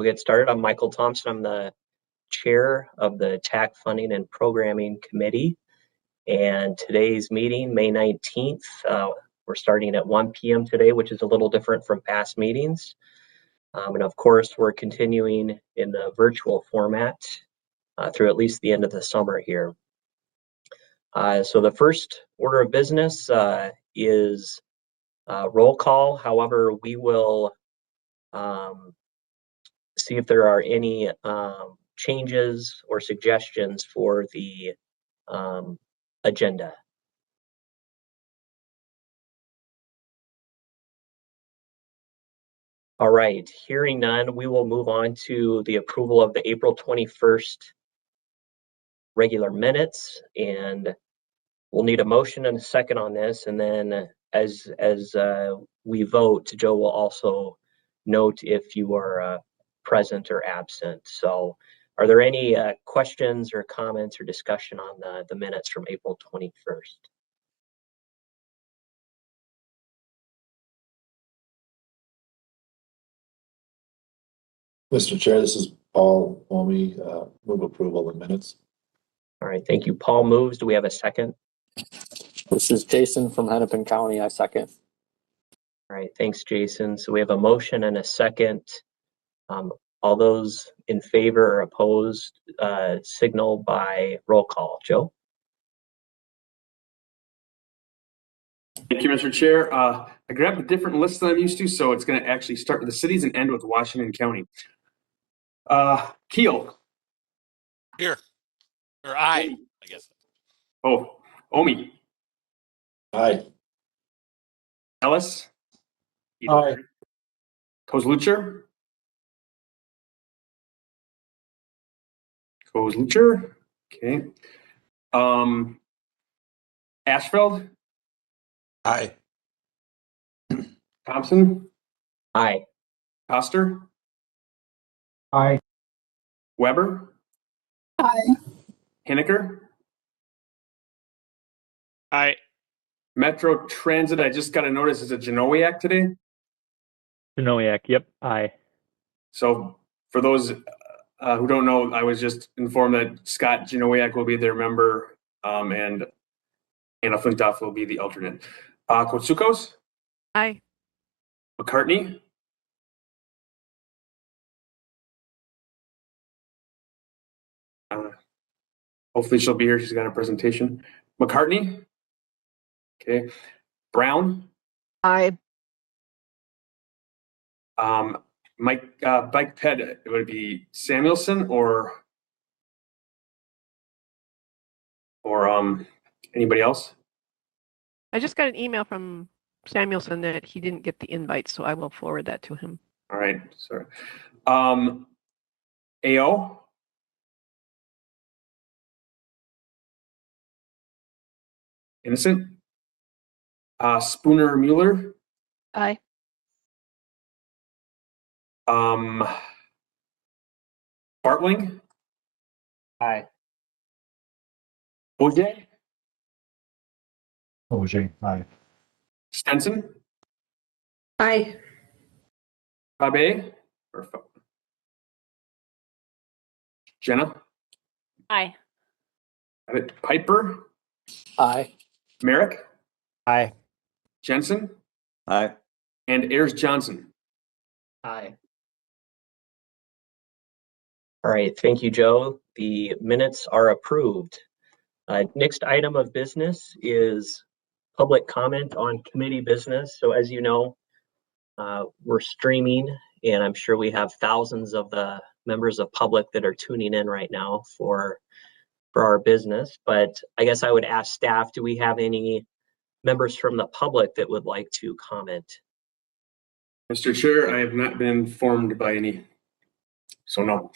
We'll get started. I'm Michael Thompson. I'm the chair of the TAC Funding and Programming Committee. And today's meeting, May 19th, we're starting at 1 p.m. today, which is a little different from past meetings. And of course, we're continuing in the virtual format through at least the end of the summer here. So the first order of business is roll call. However, we will see if there are any changes or suggestions for the agenda. All right, hearing none, we will move on to the approval of the April 21st regular minutes, and we'll need a motion and a second on this, and then as we vote, Joe will also note if you are present or absent. So are there any questions or comments or discussion on the minutes from April 21st? Mr. Chair, this is Paul Omi. Move approval of the minutes. All right, thank you. Paul moves. Do we have a second? This is Jason from Hennepin County. I second. All right, thanks, Jason. So we have a motion and a second. All those in favor or opposed signal by roll call. Joe? Thank you, Mr. Chair. I grabbed a different list than I'm used to, so it's going to actually start with the cities and end with Washington County. Keel. Here. Or I guess. Oh, Omi. Aye. Ellis. Aye. Kozlucher. Kozlucher. Okay. Ashfeld. Aye. Thompson. Aye. Coster. Aye. Weber. Aye. Henniker. Aye. Metro Transit, I just got a notice, is a Genowiak today. Genowiak, yep, aye. So for those who don't know, I was just informed that Scott Genowiak will be their member and Anna Flintoff will be the alternate. Kotsukos? Aye. McCartney? Hopefully she'll be here. She's got a presentation. McCartney? Okay. Brown? Aye. Mike, Bike Ped, it would be Samuelson or anybody else? I just got an email from Samuelson that he didn't get the invite, so I will forward that to him. All right, sorry. AO? Innocent? Spooner Mueller? Aye. Bartling? Aye. OJ? OJ, aye. Stenson? Aye. Fabe? Jenna? Aye. Piper? Aye. Merrick? Aye. Jensen? Aye. And Ayers Johnson. Aye. All right, thank you, Joe. The minutes are approved. Next item of business is public comment on committee business. So as you know, we're streaming, and I'm sure we have thousands of the members of public that are tuning in right now for our business. But I guess I would ask staff, do we have any members from the public that would like to comment? Mr. Chair, I have not been informed by any, so no.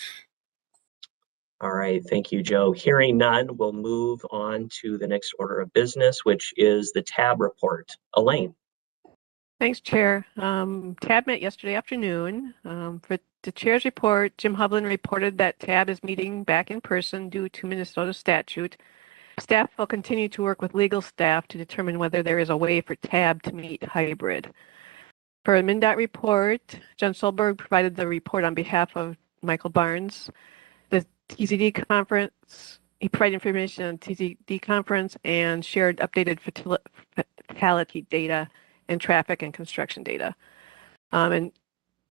All right, thank you, Joe. Hearing none, we'll move on to the next order of business, which is the TAB report. Elaine. Thanks, Chair. TAB met yesterday afternoon. For the Chair's report, Jim Hovland reported that TAB is meeting back in person due to Minnesota statute. Staff will continue to work with legal staff to determine whether there is a way for TAB to meet hybrid. For a MnDOT report, John Solberg provided the report on behalf of Michael Barnes. The TZD conference, he provided information on TZD conference and shared updated fatality data and traffic and construction data. And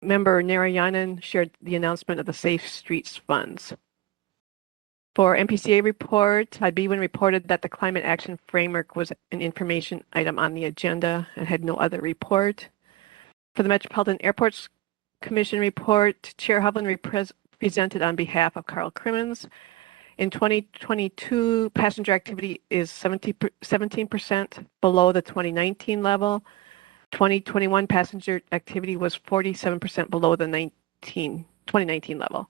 member Narayanan shared the announcement of the Safe Streets funds. For MPCA report, Todd Bewin reported that the Climate Action Framework was an information item on the agenda and had no other report. For the Metropolitan Airports Commission report, Chair Hovland presented on behalf of Carl Crimmins. In 2022, passenger activity is 17% below the 2019 level. 2021 passenger activity was 47% below the 2019 level.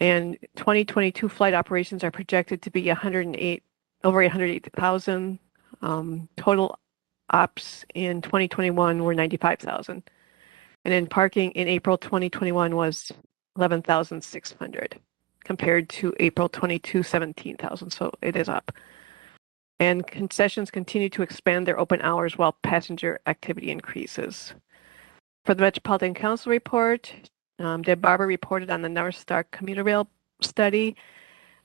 And 2022 flight operations are projected to be over 108,000. Total ops in 2021 were 95,000. And then parking in April 2021 was 11,600 compared to April 22, 17,000. So it is up. And concessions continue to expand their open hours while passenger activity increases. For the Metropolitan Council report, Deb Barber reported on the North Star Commuter Rail study,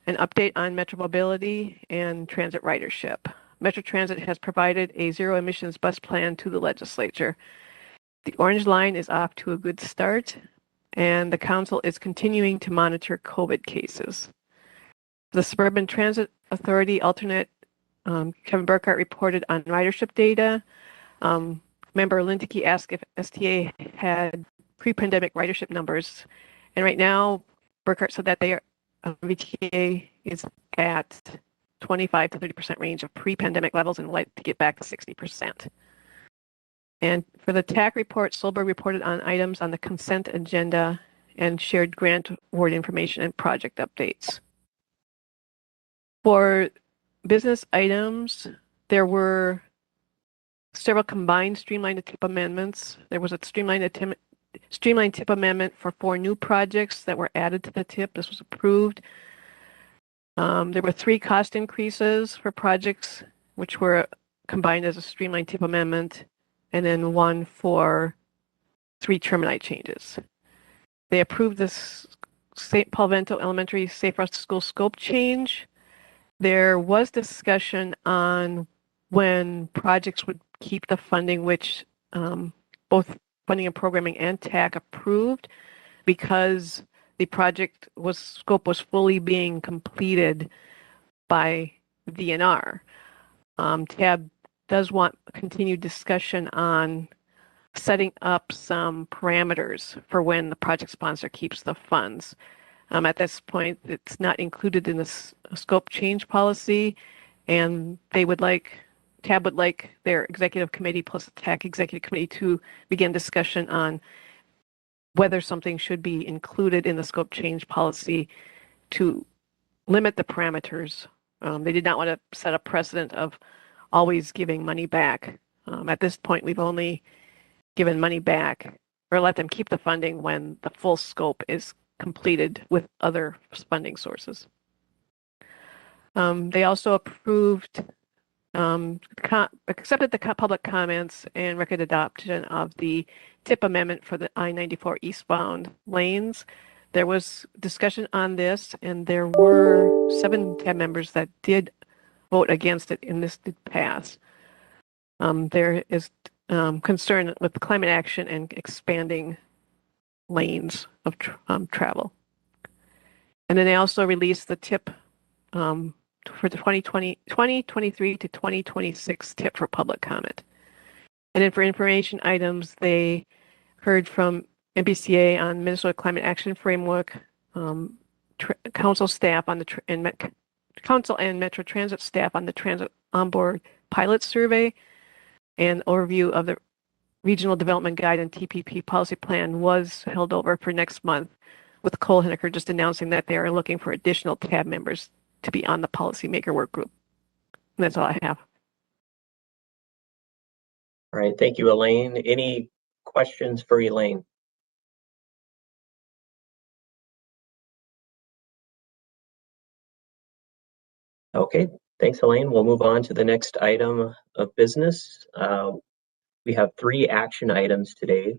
an update on Metro mobility and transit ridership. Metro Transit has provided a zero emissions bus plan to the legislature. The Orange Line is off to a good start, and the council is continuing to monitor COVID cases. The Suburban Transit Authority alternate, Kevin Burkhart, reported on ridership data. Member Lindeke asked if STA had pre-pandemic ridership numbers, and right now Burkhart said that VTA is at 25 to 30% range of pre-pandemic levels and would like to get back to 60%. And for the TAC report, Solberg reported on items on the consent agenda and shared grant award information and project updates. For business items, there were several combined streamlined TIP amendments. There was a streamlined TIP amendment for 4 new projects that were added to the TIP. This was approved. There were 3 cost increases for projects which were combined as a streamlined TIP amendment, and then 1 for 3 termini changes. They approved this St. Paul Vento Elementary Safe Routes to School scope change. There was discussion on when projects would keep the funding, which both Funding and Programming and TAC approved, because the project scope was fully being completed by VNR. TAB does want continued discussion on setting up some parameters for when the project sponsor keeps the funds. At this point, it's not included in the scope change policy, and TAB would like their executive committee plus the TAC executive committee to begin discussion on whether something should be included in the scope change policy to limit the parameters. They did not want to set a precedent of always giving money back. At this point, we've only given money back or let them keep the funding when the full scope is completed with other funding sources. They also approved, accepted the public comments and record adoption of the TIP amendment for the I-94 eastbound lanes. There was discussion on this, and there were 7 TAB members that did vote against it, and this did pass. There is concern with climate action and expanding lanes of travel. And then they also released the TIP for the 2023 to 2026 TIP for public comment. And then for information items, they heard from MPCA on Minnesota Climate Action Framework, council staff on the council and Metro Transit staff on the Transit Onboard Pilot Survey, and overview of the Regional Development Guide and TPP policy plan was held over for next month, with Cole Henniker just announcing that they are looking for additional TAB members to be on the policymaker work group. And that's all I have. All right, thank you, Elaine. Any questions for Elaine? Okay, thanks, Elaine. We'll move on to the next item of business. We have 3 action items today.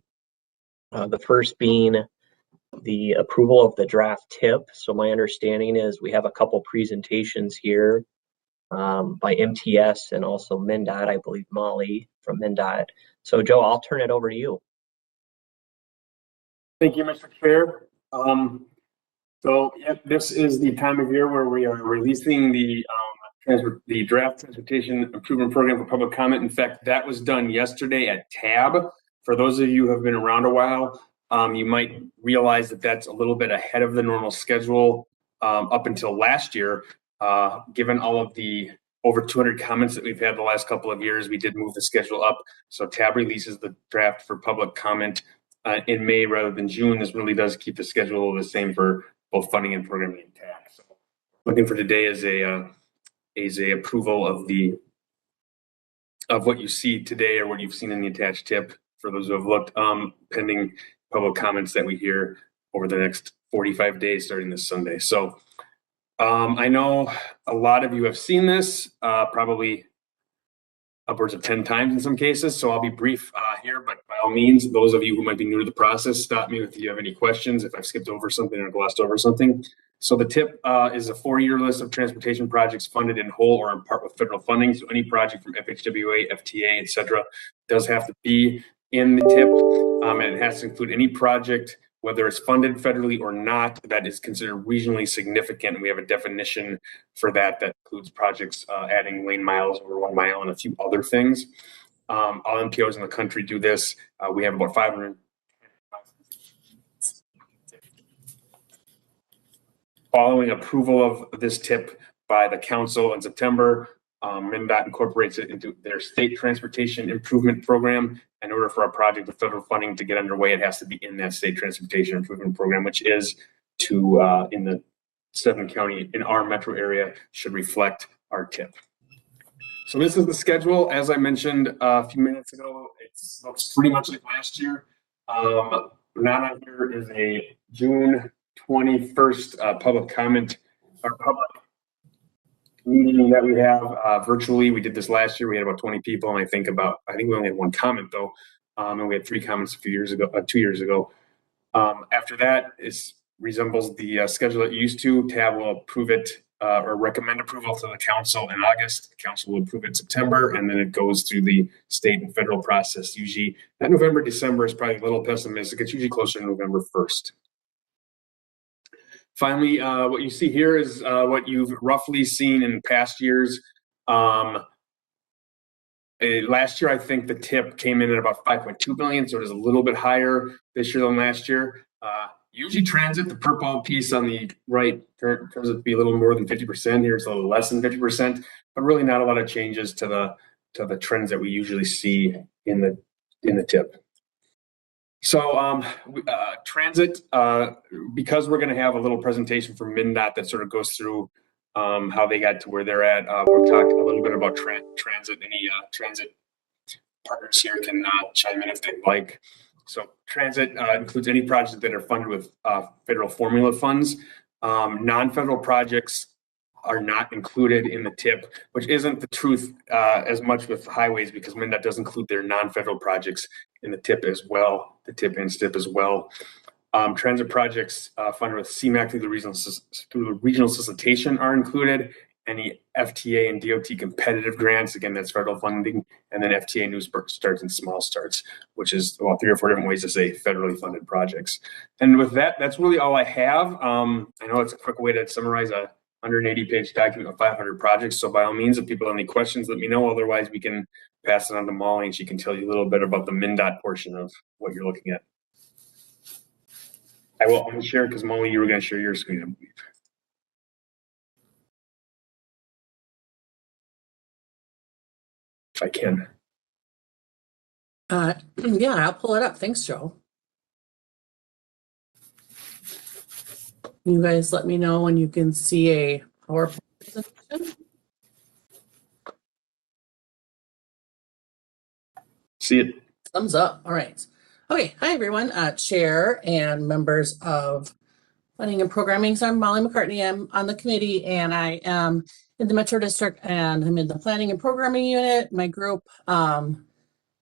The first being the approval of the draft tip. So my understanding is we have a couple presentations here by MTS and also MnDOT, I believe Molly from MnDOT. So Joe, I'll turn it over to you. Thank you, Mr. Chair. This is the time of year where we are releasing the draft transportation improvement program for public comment. In fact, that was done yesterday at TAB. For those of you who have been around a while, you might realize that that's a little bit ahead of the normal schedule up until last year. Given all of the over 200 comments that we've had the last couple of years, we did move the schedule up. So TAB releases the draft for public comment in May rather than June. This really does keep the schedule the same for both funding and programming and TAC. So looking for today is a approval of what you see today or what you've seen in the attached tip for those who have looked, pending public comments that we hear over the next 45 days starting this Sunday. So I know a lot of you have seen this, probably upwards of 10 times in some cases. So I'll be brief here, but by all means, those of you who might be new to the process, stop me if you have any questions, if I've skipped over something or glossed over something. So the tip is a 4-year list of transportation projects funded in whole or in part with federal funding. So any project from FHWA, FTA, etc., does have to be in the tip, and it has to include any project, whether it's funded federally or not, that is considered regionally significant. We have a definition for that includes projects adding lane miles over 1 mile and a few other things. All MPOs in the country do this. We have about 500. Following approval of this tip by the council in September, MnDOT incorporates it into their state transportation improvement program. In order for a project with federal funding to get underway, it has to be in that state transportation improvement program, which is in the 7 county in our metro area should reflect our tip. So this is the schedule. As I mentioned a few minutes ago, it looks pretty much like last year. Not on here is a June 21st public comment or public meeting that we have virtually. We did this last year. We had about 20 people, and I think we only had 1 comment though, and we had 3 comments 2 years ago. After that, it resembles the schedule it used to. TAB will approve it or recommend approval to the council in August. The council will approve it in September, and then it goes through the state and federal process. Usually, not November, December is probably a little pessimistic. It's usually closer to November 1st. Finally, what you see here is what you've roughly seen in past years. Last year, I think the tip came in at about 5.2 billion, so it is a little bit higher this year than last year. Usually transit, the purple piece on the right, turns out to be a little more than 50%. Here it's a little less than 50%, but really not a lot of changes to the trends that we usually see in the tip. So transit, because we're going to have a little presentation from MnDOT that sort of goes through how they got to where they're at. We'll talk a little bit about transit. Any transit partners here can chime in if they'd like. So transit includes any projects that are funded with federal formula funds. Non-federal projects are not included in the tip, which isn't the truth as much with highways because MnDOT does include their non-federal projects in the tip as well, the tip and STIP as well. Transit projects funded with CMAQ through the regional solicitation are included. Any FTA and DOT competitive grants, again, that's federal funding, and then FTA new starts and small starts, which is 3 or 4 different ways to say federally funded projects. And with that, that's really all I have. I know it's a quick way to summarize a 180-page document of 500 projects. So by all means, if people have any questions, let me know. Otherwise, we can pass it on to Molly, and she can tell you a little bit about the MnDOT portion of what you're looking at. I will unshare because Molly, you were going to share your screen, I believe. If I can. Yeah, I'll pull it up. Thanks, Joe. You guys let me know when you can see a PowerPoint presentation. See it. Thumbs up. All right. Okay. Hi, everyone. Chair and members of Funding and Programming. So I'm Molly McCartney. I'm on the committee, and I am in the Metro District, and I'm in the Planning and Programming Unit. My group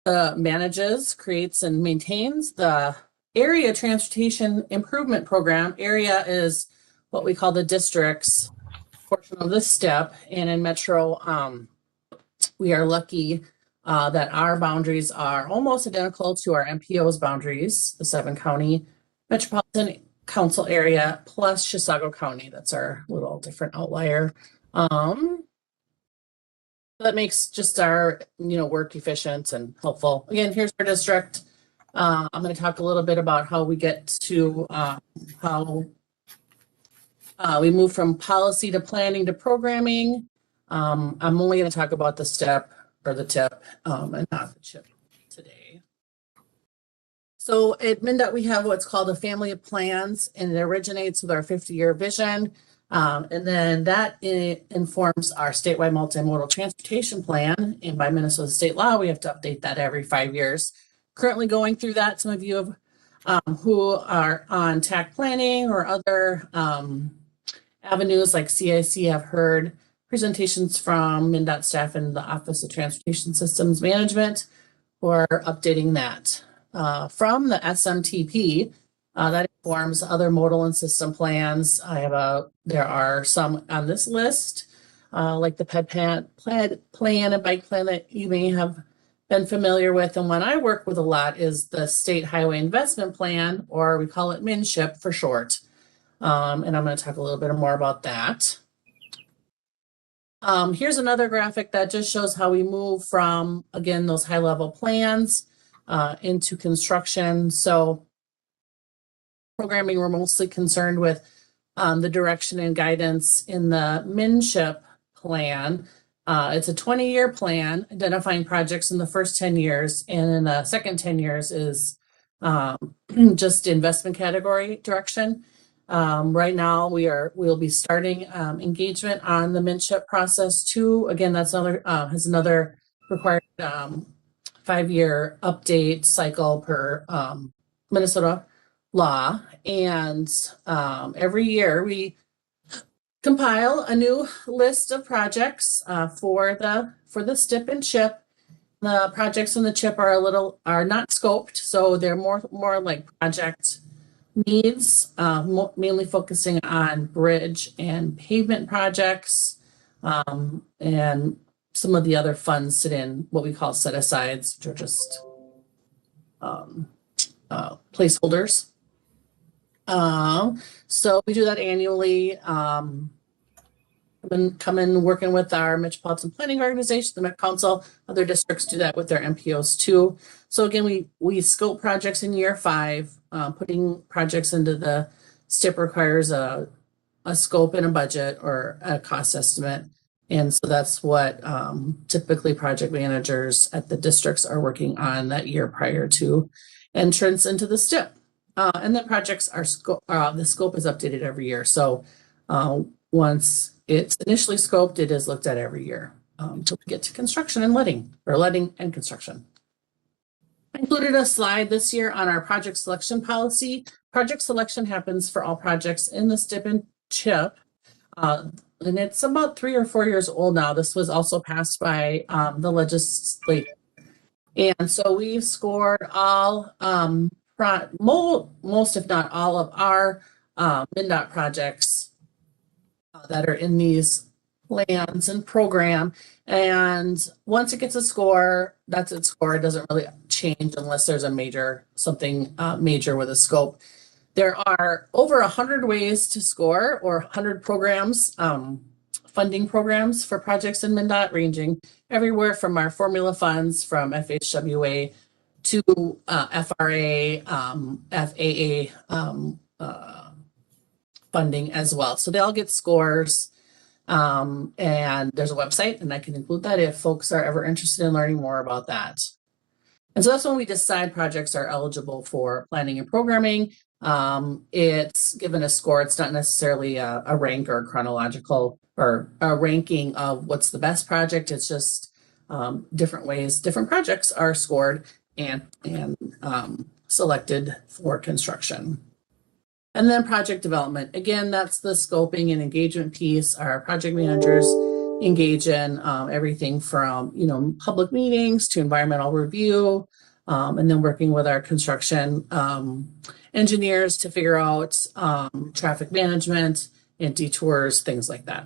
manages, creates, and maintains the Area Transportation Improvement Program. Area is what we call the district's portion of this step. And in Metro, we are lucky that our boundaries are almost identical to our MPO's boundaries, the 7-county Metropolitan Council area plus Chisago County. That's our little different outlier. That makes just our work efficient and helpful. Again, here's our district. I'm going to talk a little bit about how we get to how we move from policy to planning to programming. I'm only going to talk about the step or the tip and not the chip today. So at MnDOT, we have what's called a family of plans, and it originates with our 50-year vision. And then that informs our statewide multimodal transportation plan. And by Minnesota state law, we have to update that every 5 years. Currently going through that, some of you who are on TAC planning or other avenues like CIC have heard presentations from MnDOT staff in the Office of Transportation Systems Management who are updating that. From the SMTP, that informs other modal and system plans. There are some on this list, like the PED plan and bike plan that you may have been familiar with. And one I work with a lot is the State Highway Investment Plan, or we call it MnSHIP for short. And I'm going to talk a little bit more about that. Here's another graphic that just shows how we move from, again, those high-level plans into construction. So programming, we're mostly concerned with the direction and guidance in the MnSHIP plan. It's a 20-year plan, identifying projects in the first 10 years, and in the second 10 years is just investment category direction. Right now, we'll be starting engagement on the MnSHIP process too. Again, that's has another required 5-year update cycle per Minnesota law. And every year we compile a new list of projects for the STIP and CHIP. The projects in the CHIP are not scoped, so they're more like project needs, mainly focusing on bridge and pavement projects, and some of the other funds sit in what we call set-asides, which are just placeholders. So we do that annually. I've been coming working with our Metropolitan Planning Organization, the Met Council. Other districts do that with their MPOs too. So again, we scope projects in year 5. Putting projects into the STIP requires a scope and a budget or a cost estimate. And so that's what typically project managers at the districts are working on that year prior to entrance into the STIP. And the projects are the scope is updated every year. So once it's initially scoped, it is looked at every year until we get to construction and letting and construction. I included a slide this year on our project selection policy. Project selection happens for all projects in the STIP and CHIP. And it's about 3 or 4 years old now. This was also passed by the legislature. And so we scored all, most if not all of our MnDOT projects that are in these plans and program. And once it gets a score, that's its score. It doesn't really change unless there's something major with a scope. There are over 100 ways to score, or 100 programs, funding programs for projects in MnDOT, ranging everywhere from our formula funds from FHWA to FRA, FAA funding as well. So they all get scores. And there's a website, and I can include that if folks are ever interested in learning more about that. And so that's when we decide projects are eligible for planning and programming. It's given a score. It's not necessarily a rank or chronological or a ranking of what's the best project. It's just different ways different projects are scored and selected for construction. And then project development. Again, that's the scoping and engagement piece. Our project managers engage in everything from, public meetings to environmental review, and then working with our construction engineers to figure out traffic management and detours, things like that.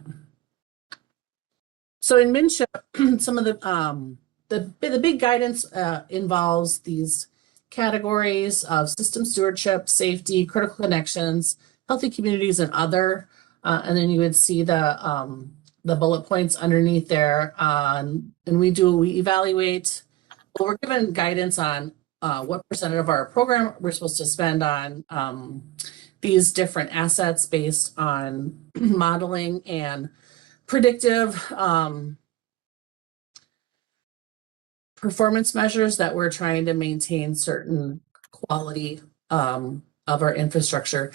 So in MnSHIP, some of the big guidance involves these categories of system stewardship, safety, critical connections, healthy communities, and other. And then you would see the bullet points underneath there. And we evaluate. Well, we're given guidance on what percentage of our program we're supposed to spend on these different assets based on modeling and predictive performance measures that we're trying to maintain certain quality of our infrastructure.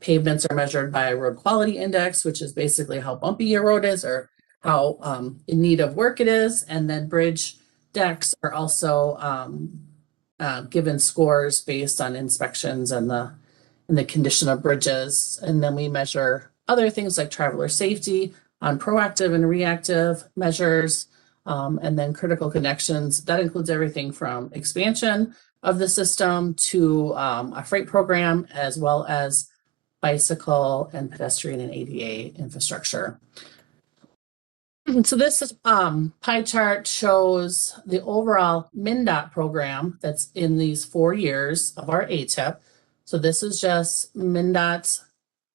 Pavements are measured by a road quality index, which is basically how bumpy your road is or how in need of work it is. And then bridge decks are also given scores based on inspections and the condition of bridges. And then we measure other things like traveler safety on proactive and reactive measures. And then critical connections, that includes everything from expansion of the system to a freight program, as well as bicycle and pedestrian and ADA infrastructure. So this pie chart shows the overall MnDOT program that's in these 4 years of our ATIP. So this is just MnDOT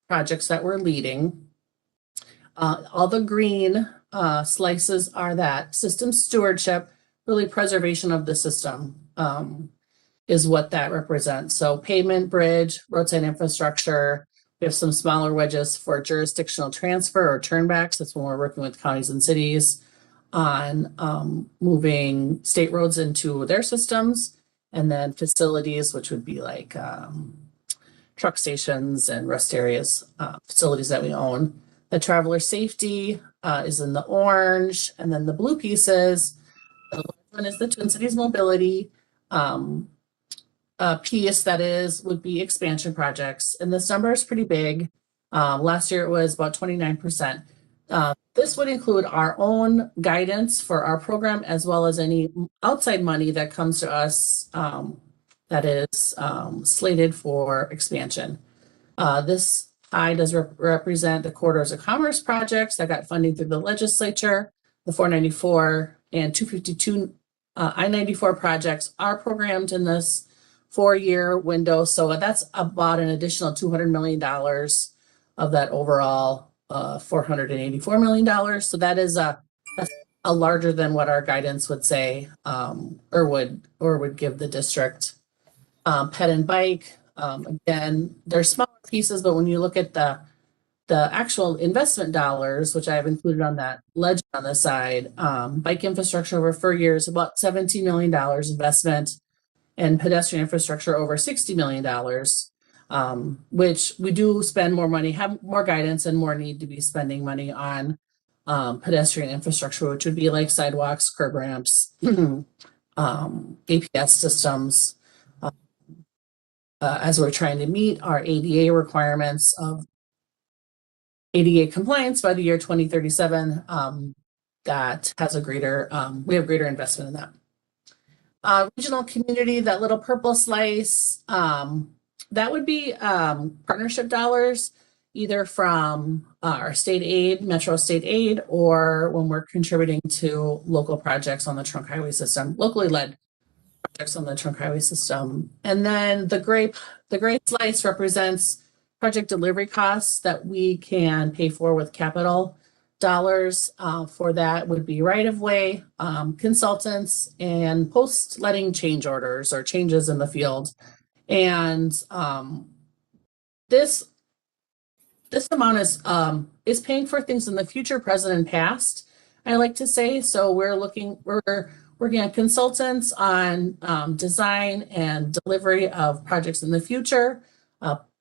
projects that we're leading. All the green slices are that system stewardship, really preservation of the system is what that represents. So pavement, bridge, roadside infrastructure. We have some smaller wedges for jurisdictional transfer or turnbacks. That's when we're working with counties and cities on moving state roads into their systems. And then facilities, which would be like truck stations and rest areas, facilities that we own. The traveler safety is in the orange, and then the blue pieces. The one is the Twin Cities mobility piece that would be expansion projects, and this number is pretty big. Last year it was about 29%. This would include our own guidance for our program as well as any outside money that comes to us that is slated for expansion. This pie does represent the corridors of commerce projects that got funding through the legislature. The 494 and 252 I-94 projects are programmed in this 4-year window. So that's about an additional $200 million of that overall $484 million. So that is a larger than what our guidance would say or would give the district. Ped and bike, again, they're smaller pieces, but when you look at the actual investment dollars, which I have included on that legend on the side, bike infrastructure over 4 years, about $17 million investment, and pedestrian infrastructure over $60 million, which we do spend more money, have more guidance and more need to be spending money on pedestrian infrastructure, which would be like sidewalks, curb ramps, APS systems, as we're trying to meet our ADA requirements of ADA compliance by the year 2037. That has a greater, we have greater investment in that. Regional community, that little purple slice, that would be partnership dollars, either from our state aid, Metro state aid, or when we're contributing to local projects on the trunk highway system, locally led projects on the trunk highway system. And then the gray slice represents project delivery costs that we can pay for with capital dollars. For that would be right-of-way, consultants, and post-letting change orders or changes in the field. And this amount is paying for things in the future, present, and past, I like to say. So we're working on consultants on design and delivery of projects in the future.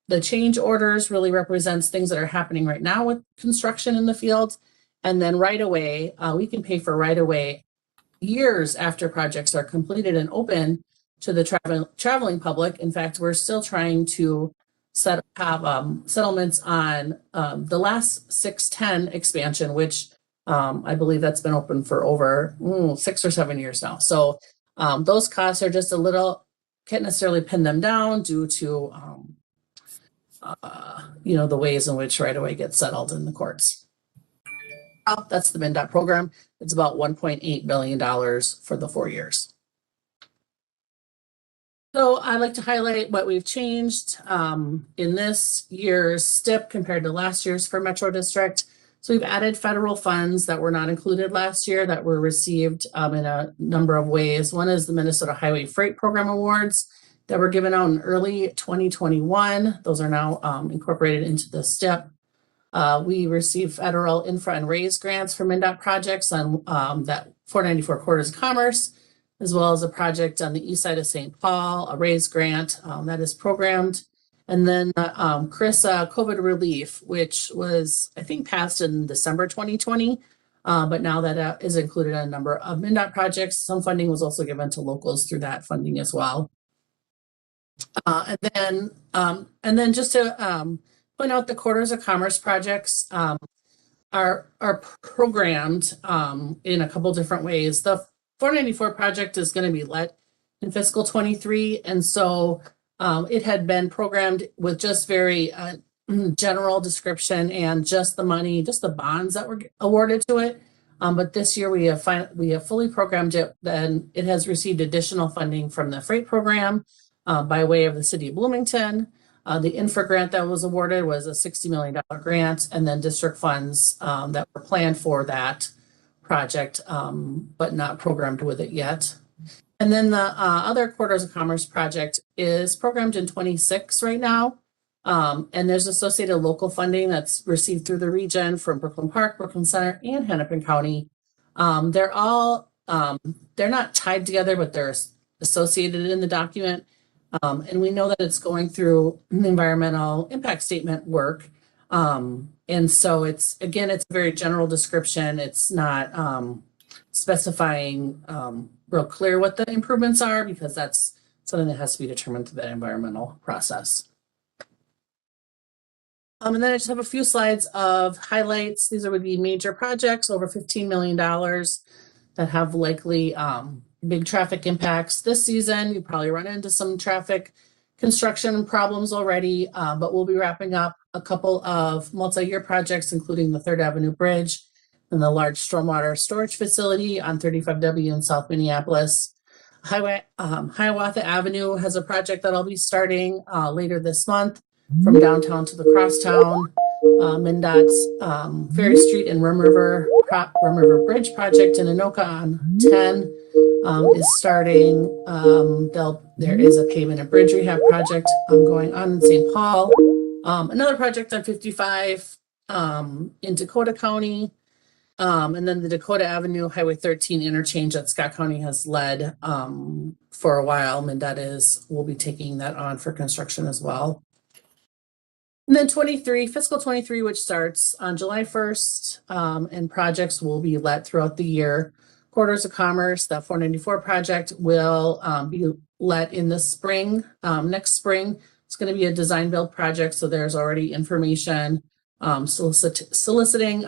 The change orders really represents things that are happening right now with construction in the field. And then right away, we can pay for right away years after projects are completed and open to the traveling public. In fact, we're still trying to have settlements on the last 610 expansion, which I believe that's been open for over 6 or 7 years now. So those costs are just a little, can't necessarily pin them down due to, the ways in which right-of-way gets settled in the courts. That's the MnDOT program. It's about $1.8 billion for the 4 years. So I'd like to highlight what we've changed in this year's STIP compared to last year's for Metro District. So we've added federal funds that were not included last year that were received in a number of ways. One is the Minnesota Highway Freight Program Awards that were given out in early 2021. Those are now incorporated into the STIP. We received federal infra and raise grants for MnDOT projects on that 494 Corridors of Commerce, as well as a project on the east side of St. Paul, a raise grant that is programmed. And then Chris COVID relief, which was, I think, passed in December 2020, but now that is included in a number of MnDOT projects. Some funding was also given to locals through that funding as well. And then just to point out, the Corridors of Commerce projects are programmed in a couple different ways. The 494 project is going to be let in fiscal 23, and so it had been programmed with just very general description and just the money, just the bonds that were awarded to it. But this year we have fully programmed it. Then it has received additional funding from the freight program by way of the city of Bloomington. The infra grant that was awarded was a $60 million grant, and then district funds that were planned for that project, but not programmed with it yet. And then the other Corridors of Commerce project is programmed in 26 right now. And there's associated local funding that's received through the region from Brooklyn Park, Brooklyn Center, and Hennepin County. They're all, they're not tied together, but they're associated in the document. And we know that it's going through the environmental impact statement work. And so it's a very general description. It's not specifying real clear what the improvements are, because that's something that has to be determined through that environmental process. And then I just have a few slides of highlights. These would be major projects over $15 million that have likely big traffic impacts this season. You probably run into some traffic construction problems already, but we'll be wrapping up a couple of multi-year projects, including the 3rd Avenue Bridge and the large stormwater storage facility on 35W in South Minneapolis. Hiawatha Avenue has a project that I'll be starting later this month from downtown to the crosstown. MnDOT's Ferry Street and Rum River Bridge project in Anoka on 10 is starting. There is a pavement and bridge rehab project going on in St. Paul. Another project on 55 in Dakota County. And then the Dakota Avenue Highway 13 interchange that Scott County has led for a while. MnDOT will be taking that on for construction as well. And then fiscal 23, which starts on July 1st, and projects will be let throughout the year. Corridors of Commerce, that 494 project will be let in the spring. Next spring, it's going to be a design build project. So there's already information soliciting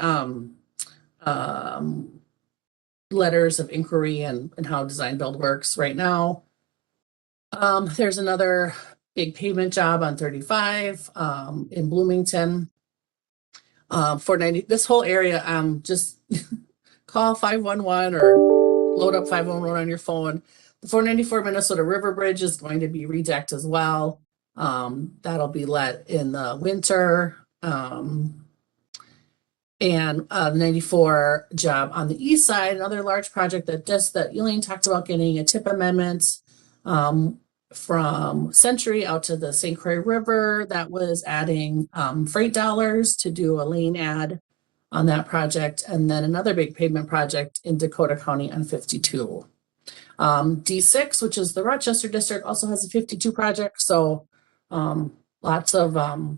letters of inquiry and how design build works right now. There's another big pavement job on 35 in Bloomington. 490, this whole area, just call 511 or load up 511 on your phone. The 494 Minnesota River Bridge is going to be redecked as well. That'll be let in the winter. And the 94 job on the east side, another large project that Elaine talked about, getting a tip amendment from Century out to the St. Croix River. That was adding freight dollars to do a lane add on that project. And then another big pavement project in Dakota County on 52. D6, which is the Rochester district, also has a 52 project. So lots of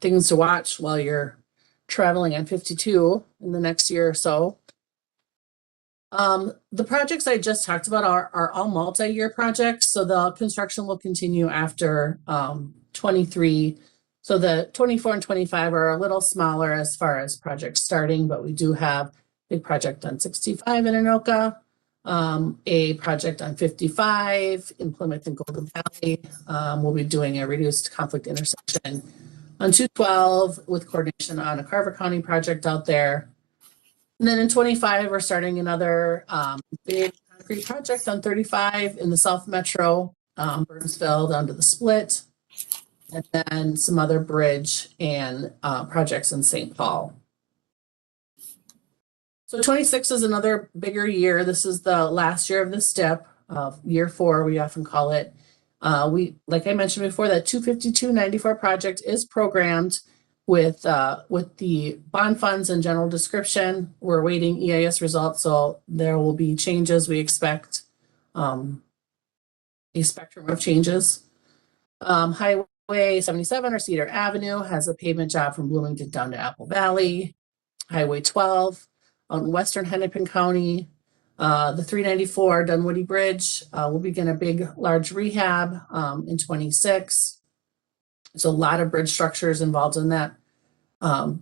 things to watch while you're traveling on 52 in the next year or so. The projects I just talked about are all multi-year projects. So the construction will continue after 23. So the 24 and 25 are a little smaller as far as projects starting, but we do have big project on 65 in Anoka, a project on 55 in Plymouth and Golden Valley. We'll be doing a reduced conflict intersection on 212 with coordination on a Carver County project out there. And then in 25, we're starting another big concrete project on 35 in the South Metro, Burnsville down to the Split, and then some other bridge and projects in St. Paul. So 26 is another bigger year. This is the last year of the STIP, year 4, we often call it. Like I mentioned before, that 25294 project is programmed with the bond funds and general description. We're awaiting EIS results, so there will be changes. We expect a spectrum of changes. Highway 77 or Cedar Avenue has a pavement job from Bloomington down to Apple Valley. Highway 12 out in western Hennepin County. The 394 Dunwoody Bridge will begin a big, large rehab in 26. There's a lot of bridge structures involved in that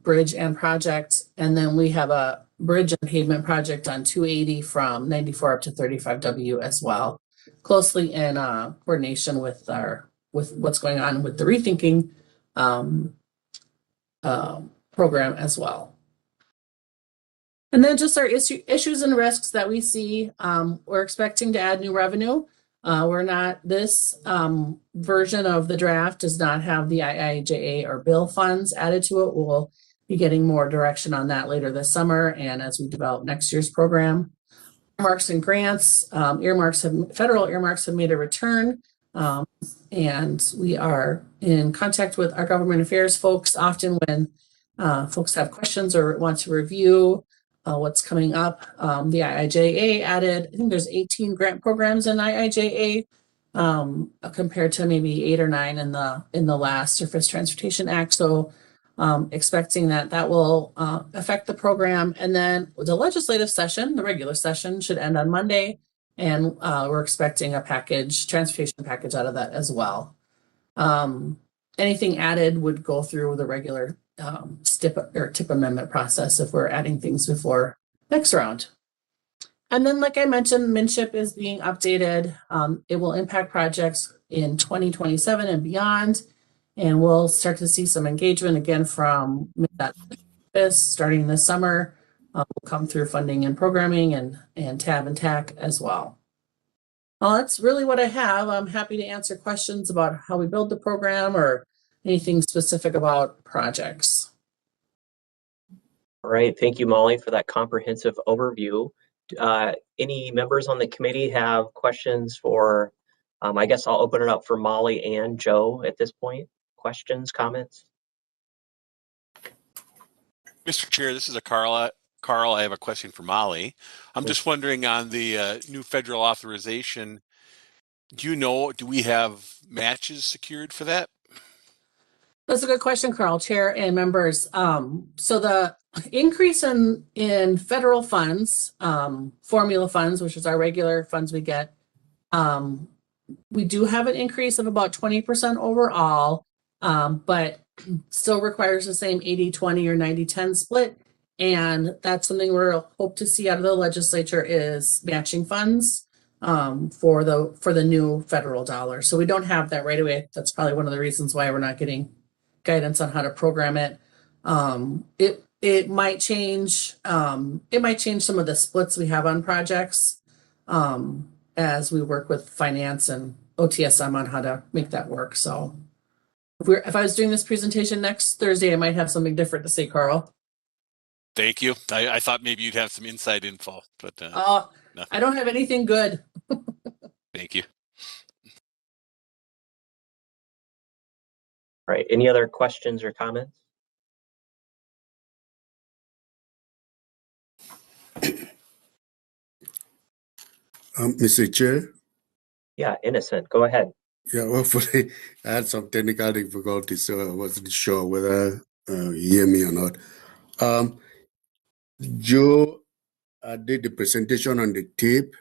bridge and project. And then we have a bridge and pavement project on 280 from 94 up to 35W as well, closely in coordination with what's going on with the rethinking program as well. And then just our issues and risks that we see. We're expecting to add new revenue. This version of the draft does not have the IIJA or bill funds added to it. We'll be getting more direction on that later this summer and as we develop next year's program. Earmarks and grants, federal earmarks have made a return. And we are in contact with our government affairs folks often when folks have questions or want to review what's coming up. The IIJA added, I think there's 18 grant programs in IIJA compared to maybe 8 or 9 in the last Surface Transportation Act. So expecting that will affect the program. And then the legislative session, the regular session, should end on Monday. And we're expecting a transportation package out of that as well. Anything added would go through the regular TIP amendment process if we're adding things before next round. And then, like I mentioned, MnSHIP is being updated. It will impact projects in 2027 and beyond. And we'll start to see some engagement again from MnDOT starting this summer. Will come through funding and programming and TAB and TAC as well. Well, that's really what I have. I'm happy to answer questions about how we build the program or anything specific about projects. All right, thank you, Molly, for that comprehensive overview. Any members on the committee have questions for, I guess I'll open it up for Molly and Joe at this point. Questions, comments? Mr. Chair, this is Carl, I have a question for Molly. I'm just wondering on the new federal authorization, do we have matches secured for that? That's a good question, Carl, Chair and members. So the increase in federal funds, formula funds, which is our regular funds we get, we do have an increase of about 20% overall, but still requires the same 80-20 or 90-10 split. And that's something we'll hope to see out of the legislature is matching funds for the new federal dollar. So we don't have that right away. That's probably one of the reasons why we're not getting guidance on how to program it. It might change. It might change some of the splits we have on projects as we work with finance and OTSM on how to make that work. So if I was doing this presentation next Thursday, I might have something different to say, Carl. Thank you. I thought maybe you'd have some inside info, but I don't have anything good. Thank you. All right, any other questions or comments? Mr. Chair? Yeah, Innocent, go ahead. Yeah, hopefully I had some technical difficulties, so I wasn't sure whether you hear me or not. Joe did the presentation on the tape,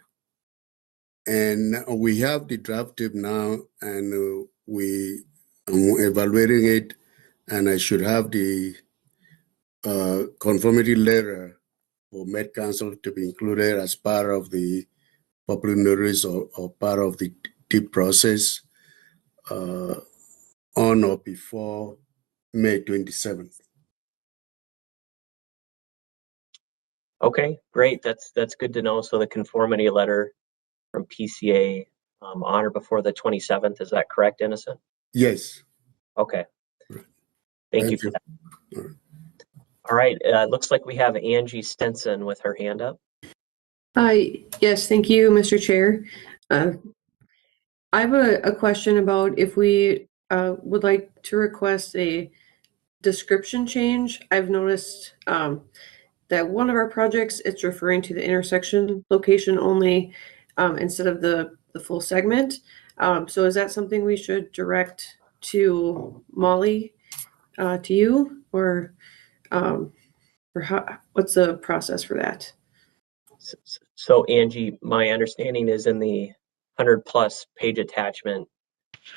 and we have the draft tape now, and we are evaluating it, and I should have the conformity letter for Met Council to be included as part of the public notice or part of the TIP process on or before May 27th. Okay, great. That's good to know. So the conformity letter from PCA on or before the 27th, is that correct, Innocent? Yes. Okay. Thank you for that. All right. All right, looks like we have Angie Stenson with her hand up. Yes, thank you, Mr. Chair. I have a question about if we would like to request a description change. I've noticed that one of our projects, it's referring to the intersection location only instead of the full segment. So is that something we should direct to Molly, to you, or how, what's the process for that? So Angie, my understanding is in the 100+ page attachment,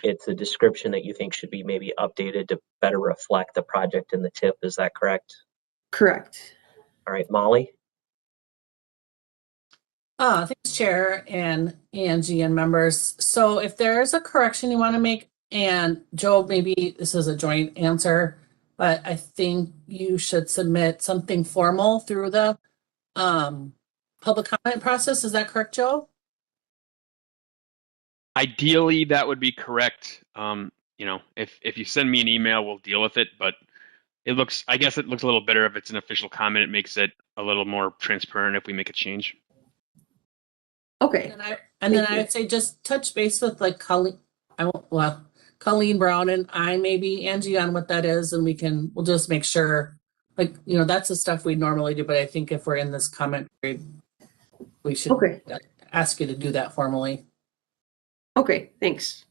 it's a description that you think should be maybe updated to better reflect the project in the TIP. Is that correct? Correct. All right, Molly. Thanks, Chair and Angie and members. So if there's a correction you want to make, and Joe, maybe this is a joint answer, but I think you should submit something formal through the public comment process. Is that correct, Joe? Ideally, that would be correct. If you send me an email, we'll deal with it. But I guess it looks a little better if it's an official comment. It makes it a little more transparent if we make a change. Okay. And then I would say just touch base with like Colleen Brown and I, maybe Angie, on what that is, and we'll just make sure, that's the stuff we normally do. But I think if we're in this comment period, we should ask you to do that formally. Okay, thanks.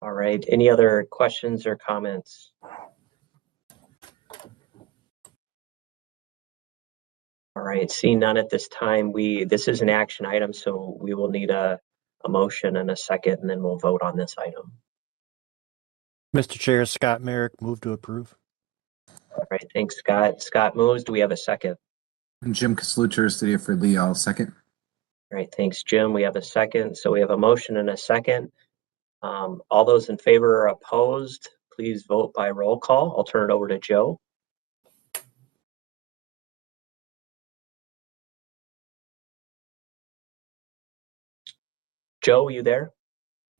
All right, any other questions or comments? All right, seeing none at this time, this is an action item, so we will need a motion and a second, and then we'll vote on this item. Mr. Chair, Scott Merrick, move to approve. All right, thanks, Scott. Scott moves. Do we have a second? And Jim Kaslucher, City of Ridley, I'll second. All right, thanks, Jim. We have a second. So we have a motion and a second. All those in favor or opposed, please vote by roll call. I'll turn it over to Joe. Joe, are you there?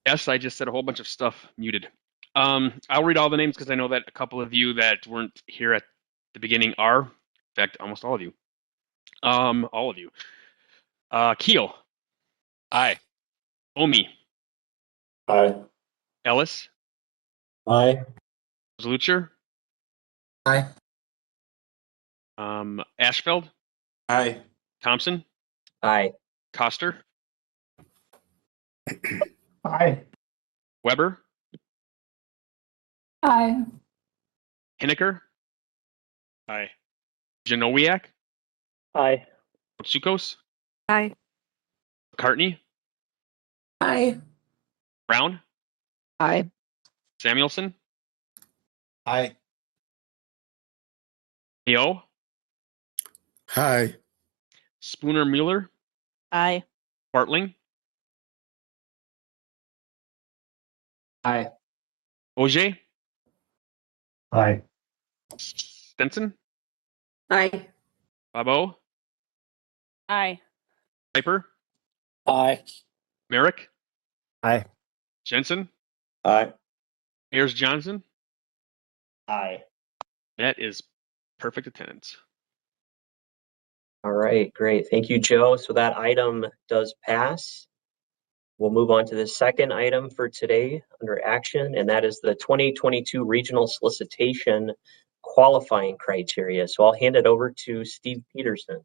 Yes, I just said a whole bunch of stuff muted. I'll read all the names because I know that a couple of you that weren't here at the beginning are, in fact, almost all of you. All of you. Keel. Aye. Omi. Aye. Ellis. Aye. Zlucher. Aye. Ashfeld. Aye. Thompson. Aye. Coster. Aye. Weber. Aye. Henniker. Aye. Janowiak. Aye. Otsukos. Aye. McCartney. Aye. Brown. Aye. Samuelson. Aye. Heo. Hi. Spooner Mueller. Aye. Bartling. Aye. Ogier. Aye. Stenson. Aye. Barbeau. Aye. Piper. Aye. Merrick. Aye. Jensen. Aye. Ayers Johnson. Aye. That is perfect attendance. All right, great. Thank you, Joe. So that item does pass. We'll move on to the second item for today under action, and that is the 2022 Regional Solicitation Qualifying Criteria. So I'll hand it over to Steve Peterson.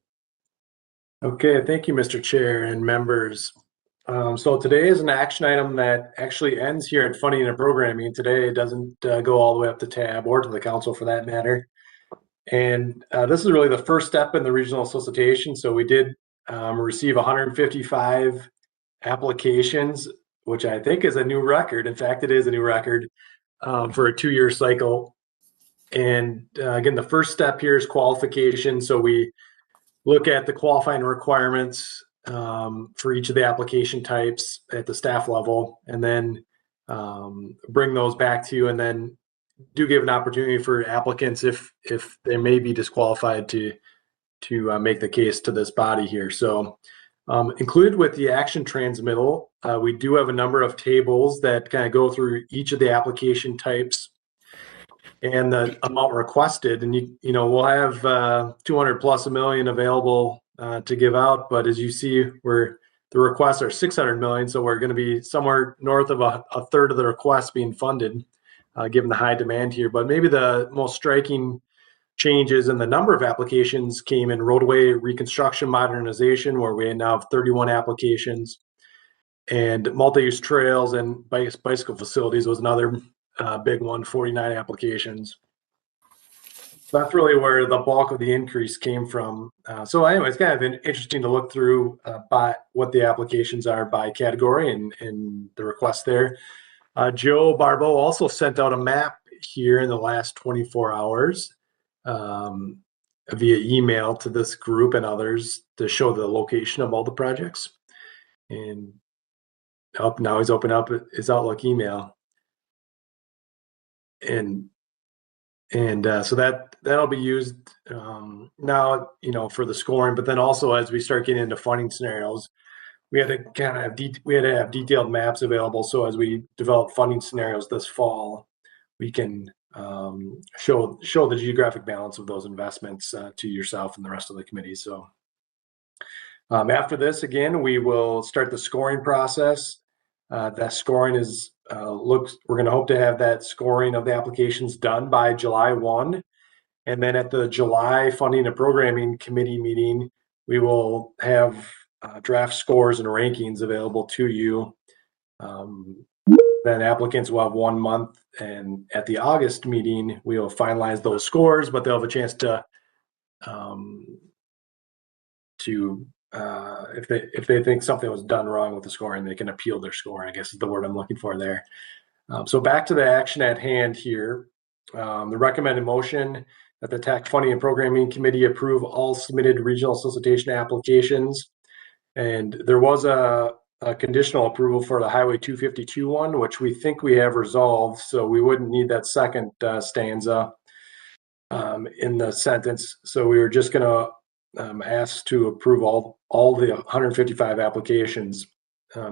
Okay, thank you, Mr. Chair and members. So today is an action item that actually ends here at Funding and Programming. Today it doesn't go all the way up to TAB or to the council for that matter. And this is really the first step in the regional solicitation. So we did receive 155 applications, which I think is a new record. In fact, it is a new record for a 2-year cycle. And again, the first step here is qualification. So we look at the qualifying requirements for each of the application types at the staff level, and then bring those back to you, and then do give an opportunity for applicants if they may be disqualified to make the case to this body here. So included with the action transmittal, we do have a number of tables that kind of go through each of the application types and the amount requested. And you know, we'll have 200 plus $1 million available to give out, but as you see, the requests are 600 million, so we're going to be somewhere north of a third of the requests being funded, given the high demand here. But maybe the most striking changes in the number of applications came in roadway reconstruction modernization, where we now have 31 applications, and multi-use trails and bicycle facilities was another big one, 49 applications. So that's really where the bulk of the increase came from. So anyway, it's kind of interesting to look through by what the applications are by category and the requests there. Joe Barbeau also sent out a map here in the last 24 hours via email to this group and others to show the location of all the projects. And now he's opened up his Outlook email. And so that'll be used now, you know, for the scoring. But then also as we start getting into funding scenarios, we had to kind of have detailed maps available. So as we develop funding scenarios this fall, we can show the geographic balance of those investments to yourself and the rest of the committee. So after this, again, we will start the scoring process. That scoring is we're going to hope to have that scoring of the applications done by July 1. And then at the July Funding and Programming Committee meeting, we will have draft scores and rankings available to you. Then applicants will have 1 month, and at the August meeting, we will finalize those scores, but they'll have a chance to if they think something was done wrong with the scoring, they can appeal their score, I guess is the word I'm looking for there. So back to the action at hand here. The recommended motion that the TAC Funding and Programming Committee approve all submitted regional solicitation applications. And there was a conditional approval for the Highway 252 one, which we think we have resolved, so we wouldn't need that second stanza in the sentence. So we were just going to ask to approve all the 155 applications.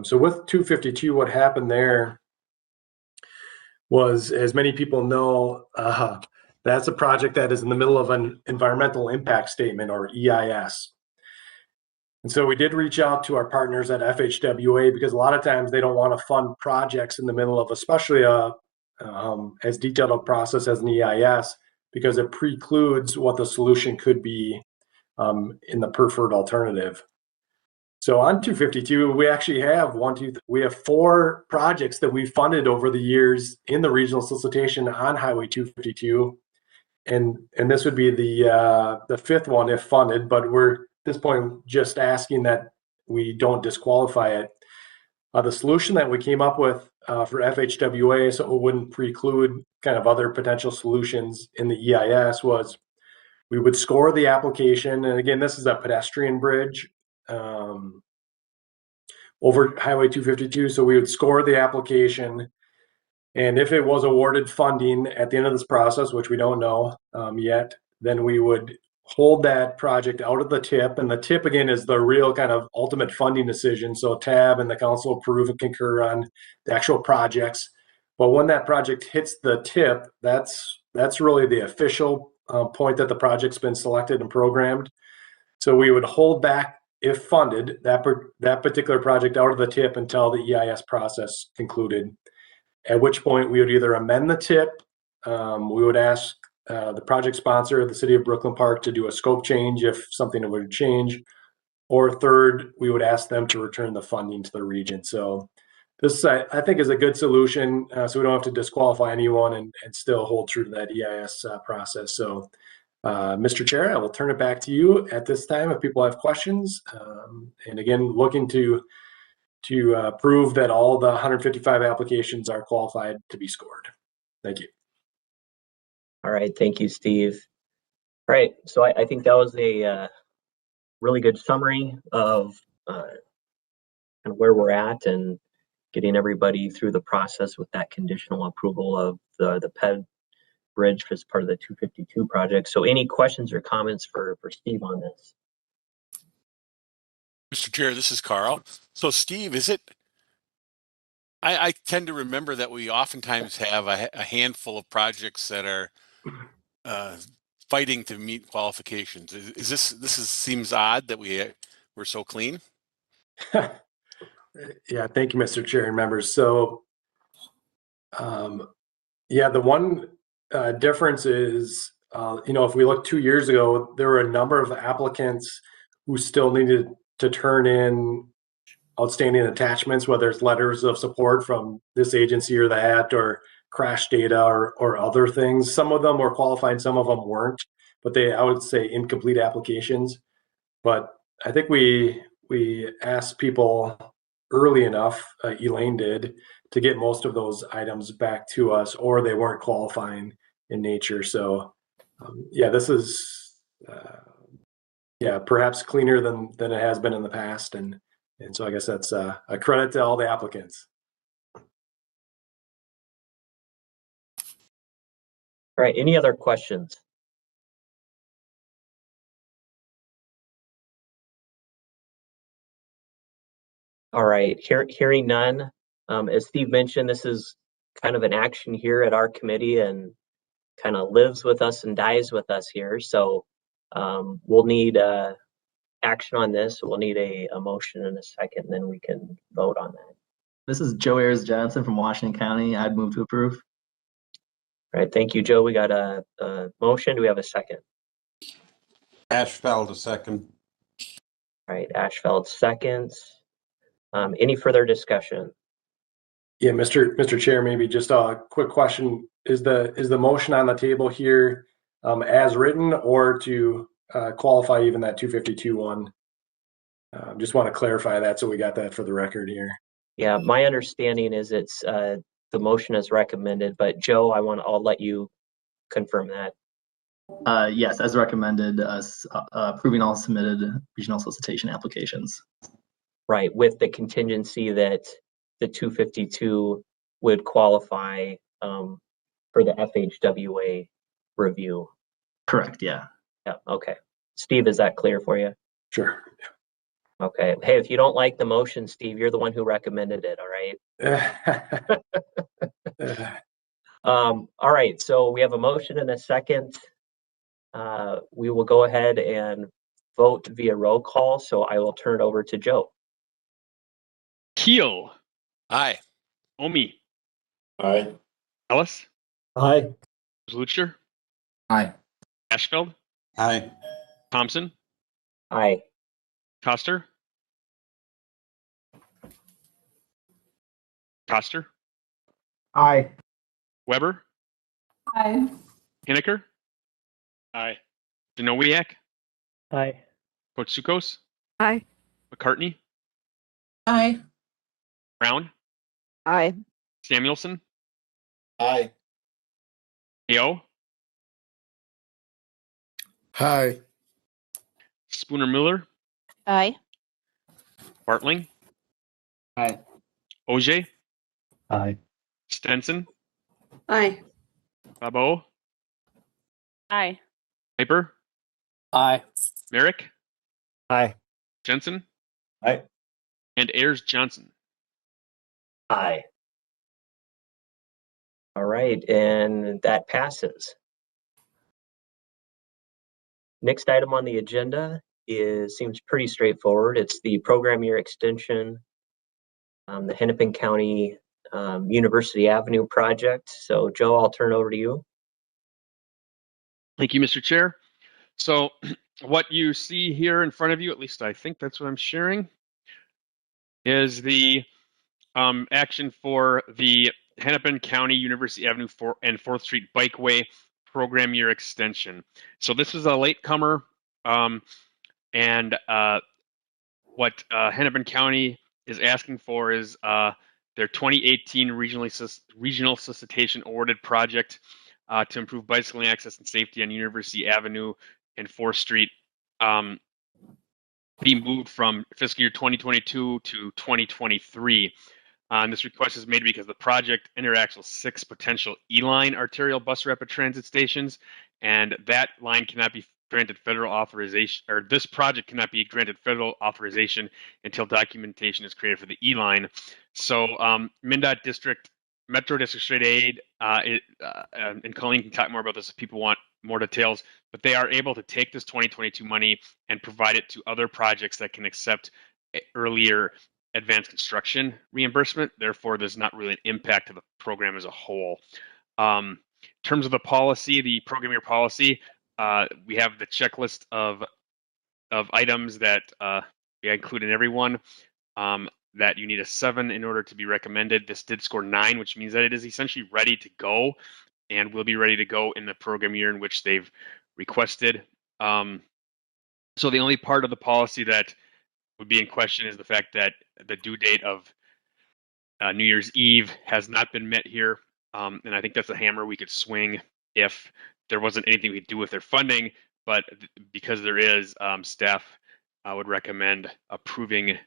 So with 252, what happened there was, as many people know, that's a project that is in the middle of an environmental impact statement, or EIS. And so we did reach out to our partners at FHWA, because a lot of times they don't want to fund projects in the middle of, especially as detailed a process as an EIS, because it precludes what the solution could be in the preferred alternative. So on 252, we actually have we have 4 projects that we funded over the years in the regional solicitation on Highway 252, and this would be the 5th one if funded. But we're at this point just asking that we don't disqualify it. The solution that we came up with for FHWA, so it wouldn't preclude kind of other potential solutions in the EIS, was we would score the application. And again, this is a pedestrian bridge over Highway 252. So we would score the application, and if it was awarded funding at the end of this process, which we don't know yet, then we would hold that project out of the TIP. And the TIP, again, is the real kind of ultimate funding decision. So TAB and the council approve and concur on the actual projects. But when that project hits the TIP, that's really the official point that the project's been selected and programmed. So we would hold back, if funded, that particular project out of the TIP until the EIS process concluded, at which point we would either amend the TIP, we would ask the project sponsor, the city of Brooklyn Park, to do a scope change if something would change, or third, we would ask them to return the funding to the region. So this, I think, is a good solution, so we don't have to disqualify anyone and still hold true to that EIS process. So Mr. Chair, I will turn it back to you at this time if people have questions. And again, looking to prove that all the 155 applications are qualified to be scored. Thank you. All right, thank you, Steve. All right, so I think that was a really good summary of kind of where we're at and getting everybody through the process with that conditional approval of the PED bridge as part of the 252 project. So any questions or comments for Steve on this? Mr. Chair, this is Carl. So Steve, is it, I tend to remember that we oftentimes have a handful of projects that are fighting to meet qualifications. Is this seems odd that we're so clean? Yeah, thank you, Mr. Chair and members. So, yeah, the one difference is, if we look 2 years ago, there were a number of applicants who still needed to turn in outstanding attachments, whether it's letters of support from this agency or that, or crash data or other things. Some of them were qualified, some of them weren't, but I would say incomplete applications. But I think we asked people early enough, Elaine did, to get most of those items back to us, or they weren't qualifying in nature. So yeah, this is perhaps cleaner than it has been in the past, and so I guess that's a credit to all the applicants. All right, any other questions? All right, hearing none. As Steve mentioned, this is kind of an action here at our committee and kind of lives with us and dies with us here. So we'll need action on this. We'll need a motion in a second, and then we can vote on that. This is Joe Ayers Johnson from Washington County. I'd move to approve. All right, thank you, Joe. We got a motion. Do we have a second? Ashfeld, a second. All right, Ashfeld seconds. Any further discussion? Yeah, Mr. Chair, maybe just a quick question. Is the motion on the table here as written, or to qualify even that 252 one? Just want to clarify that so we got that for the record here. Yeah, my understanding is it's the motion is recommended, but Joe, I'll let you confirm that. Yes, as recommended, approving all submitted regional solicitation applications. Right, with the contingency that the 252 would qualify for the FHWA review. Correct, yeah. Yeah, okay. Steve, is that clear for you? Sure. Okay. Hey, if you don't like the motion, Steve, you're the one who recommended it, all right? All right, so we have a motion and a second. We will go ahead and vote via roll call, so I will turn it over to Joe. Keel. Aye. Omi. Aye. Ellis. Aye. Lucher. Aye. Ashfeld. Aye. Thompson. Aye. Coster. Coster. Aye. Weber. Aye. Hineker. Aye. Janowiak. Aye. Kotsukos. Aye. McCartney. Aye. Brown. Aye. Samuelson. Aye. Ao. Hi. Spooner Miller. Aye. Bartling. Aye. Oje. Aye. Stenson. Aye. Barbeau. Aye. Piper. Aye. Merrick. Aye. Jensen. Aye. And Ayers Johnson. Aye. All right, and that passes. Next item on the agenda seems pretty straightforward. It's the program year extension, the Hennepin County University Avenue project. So Joe, I'll turn it over to you. Thank you, Mr. Chair. So what you see here in front of you, at least I think that's what I'm sharing, is the action for the Hennepin County University Avenue and 4th Street Bikeway program year extension. So this is a latecomer, and what Hennepin County is asking for is their 2018 regional solicitation awarded project to improve bicycling access and safety on University Avenue and 4th Street be moved from fiscal year 2022 to 2023. This request is made because the project interacts with 6 potential E-line arterial bus rapid transit stations, and that line cannot be granted federal authorization, or this project cannot be granted federal authorization until documentation is created for the E-line. So MnDOT District, Metro District State Aid, and Colleen can talk more about this if people want more details, but they are able to take this 2022 money and provide it to other projects that can accept earlier advanced construction reimbursement. Therefore, there's not really an impact to the program as a whole. In terms of the policy, the program year policy, we have the checklist of items that we include in everyone. That you need a 7 in order to be recommended. This did score 9, which means that it is essentially ready to go and will be ready to go in the program year in which they've requested. So the only part of the policy that would be in question is the fact that the due date of New Year's Eve has not been met here. And I think that's a hammer we could swing if there wasn't anything we could do with their funding, but because there is, staff would recommend approving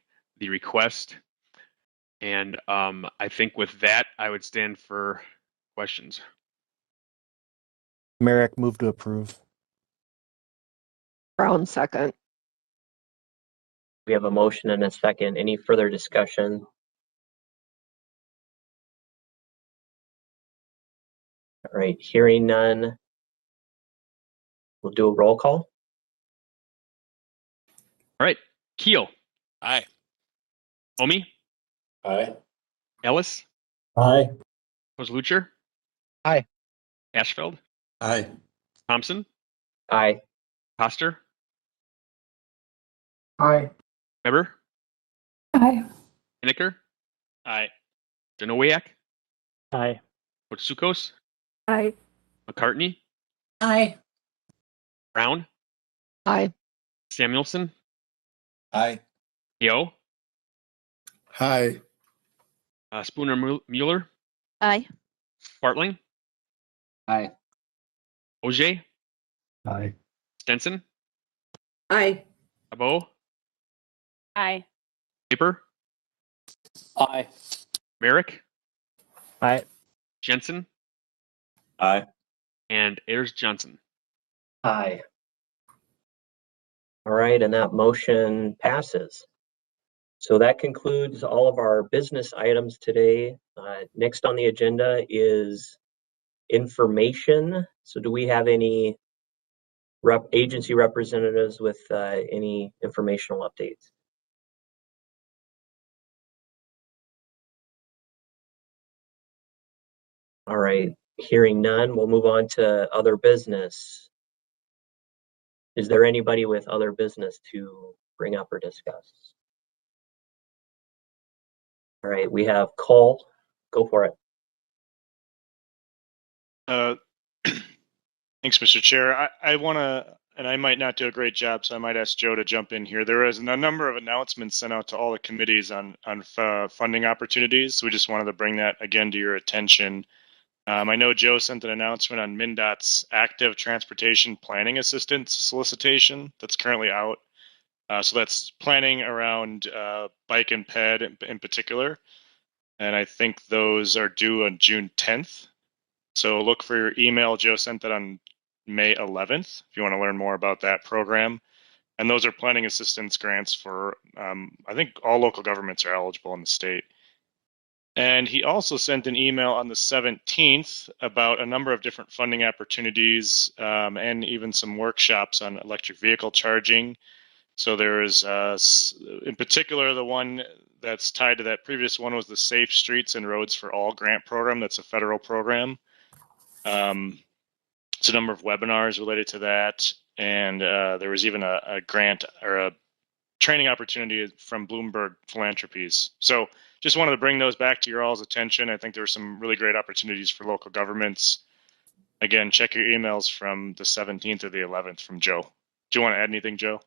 the request. And I think with that, I would stand for questions. Merrick, move to approve. Brown second. We have a motion and a second. Any further discussion? All right, hearing none. We'll do a roll call. All right, Keel, Aye. Omi, Aye. Ellis, Aye. Kozlucher, Aye. Ashfeld, Aye. Thompson, Aye. Koster, Aye. Weber, Aye. Hiniker, aye, Janowiak, Aye. Kotsukos, Aye. McCartney, Aye. Brown, Aye. Samuelson, Aye. Yo, Hi. Spooner Mueller, Aye. Bartling, Aye. Ogier, Aye. Stenson, Aye. Barbeau, Aye. Paper, Aye. Merrick, Aye. Jensen, Aye. and Ayers Johnson. Aye. All right, and that motion passes. So that concludes all of our business items today. Next on the agenda is information. So do we have any agency representatives with any informational updates? All right, hearing none, we'll move on to other business. Is there anybody with other business to bring up or discuss? All right, we have Cole. Go for it. Thanks, Mr. Chair. I want to, and I might not do a great job, so I might ask Joe to jump in here. There is a number of announcements sent out to all the committees on funding opportunities. We just wanted to bring that again to your attention. I know Joe sent an announcement on MnDOT's active transportation planning assistance solicitation that's currently out. So that's planning around bike and ped in particular. And I think those are due on June 10th. So look for your email. Joe sent that on May 11th if you want to learn more about that program. And those are planning assistance grants for, I think all local governments are eligible in the state. And he also sent an email on the 17th about a number of different funding opportunities and even some workshops on electric vehicle charging. So there is, in particular, the one that's tied to that previous one was the Safe Streets and Roads for All grant program. That's a federal program. It's a number of webinars related to that. And there was even a grant or a training opportunity from Bloomberg Philanthropies. So just wanted to bring those back to your all's attention. I think there were some really great opportunities for local governments. Again, check your emails from the 17th or the 11th from Joe. Do you want to add anything, Joe?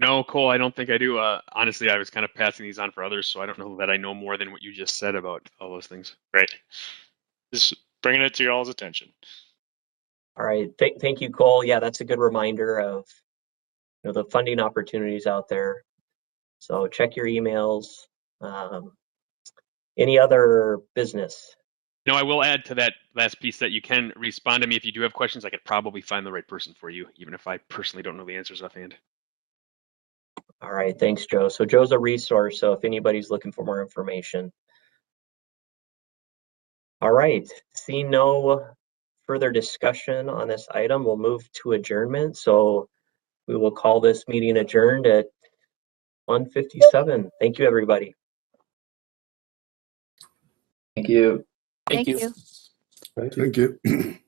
No, Cole, I don't think I do. Honestly, I was kind of passing these on for others, so I don't know that I know more than what you just said about all those things. Great. Just bringing it to your all's attention. All right, thank you, Cole. Yeah, that's a good reminder of the funding opportunities out there. So check your emails. Any other business? No, I will add to that last piece that you can respond to me if you do have questions. I could probably find the right person for you, even if I personally don't know the answers offhand. All right, thanks, Joe. So Joe's a resource, so if anybody's looking for more information. All right, seeing no further discussion on this item, we'll move to adjournment. So we will call this meeting adjourned at 1:57. Thank you, everybody. Thank you. Thank you. you. Thank you.